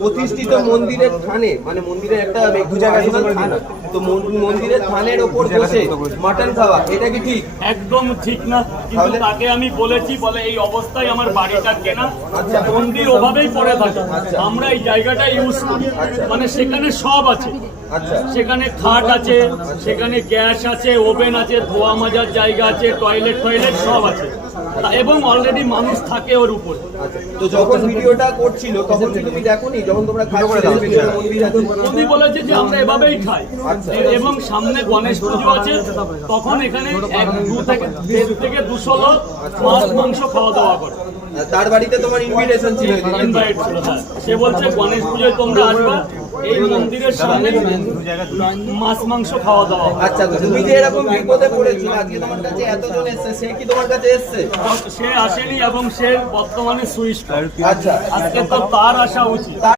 প্রতিষ্ঠিত মন্দিরের থানে, মানে মন্দিরের একটা থানা, তো মন্দিরের থানের ওপর বসে মাটন খাওয়া এটা কি ঠিক? একদম ঠিক না, কিন্তু তাকে আমি বলেছি, বলে এই অবস্থায় আমার বাড়িটা কেনা, মন্দির ওভাবেই পড়ে থাকে, আমরা এই জায়গাটা ইউজ করি, মানে সেখানে সব আছে, সেখানে খাট আছে, সেখানে গ্যাস আছে, ওভেন আছে, ধোয়া মাজার জায়গা আছে, টয়লেট সব আছে, এবং অলরেডি মানুষ থাকে ওর উপরে। তো যখন ভিডিওটা করছিল তখন তুমি দেখোনি, যখন তোমরা উনি বলেছে যে আমরা এভাবেই খাই, এবং সামনে গণেশ পুজো আছে, তখন এখানে 1-2 থেকে 200 লোক মাছ মাংস খাওয়া দাওয়া করে। তার বাড়িতে তোমার ইনভিটেশন ছিল? ইনভাইট ছিল, হ্যাঁ। সে বলছে গণেশ পুজোয় তোমরা আসবে, এই মন্দিরের সামনে মাছ মাংস খাওয়া দাওয়া। আচ্ছা, তুমি যে এরকম বিপদে পড়েছো, আজকে তোমার কাছে এতজন এসেছে, সে কি তোমার কাছে এসেছে? সে আসেনি, এবং সে বর্তমানে সুইচ। আচ্ছা, আজকে তো তার আসা উচিত।